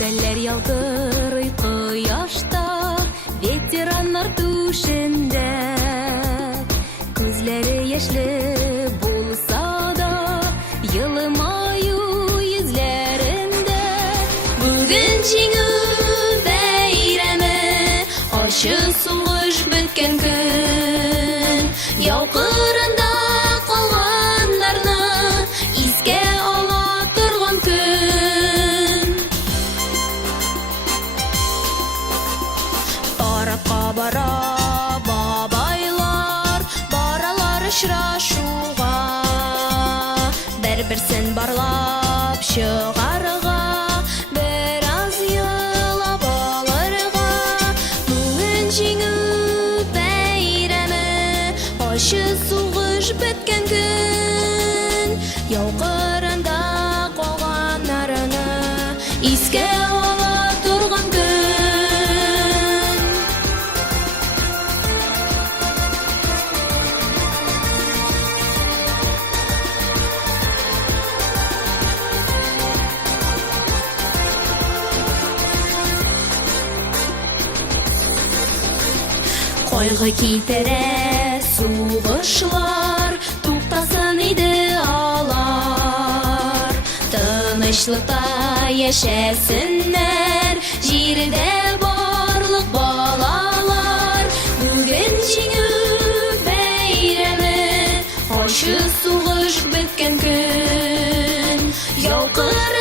Күбәлләр ялтырый кояшта, ветераннар түшендә. Күзләре яшьле булса да, елмаю йөзләрендә. Бүген җиңү бәйрәме, ачы сугыш беткән көн. Яу кырында калганнарны искә ала торган көн. Парадка бара бабайлар, баралар очрашуга. Бер-берсен барлап чыгарга, бераз елап алырга. Бүген җиңү бәйрәме, ачы сугыш беткән көн. Яу кырында калганнарны искә ала торган көн. Кайгы китерә сугышлар, туктасын иде алар. Тынычлыкта яшәсеннәр, җирдә барлык балалар. Бүген җиңү бәйрәме, ачы сугыш беткән көн. Яу кырында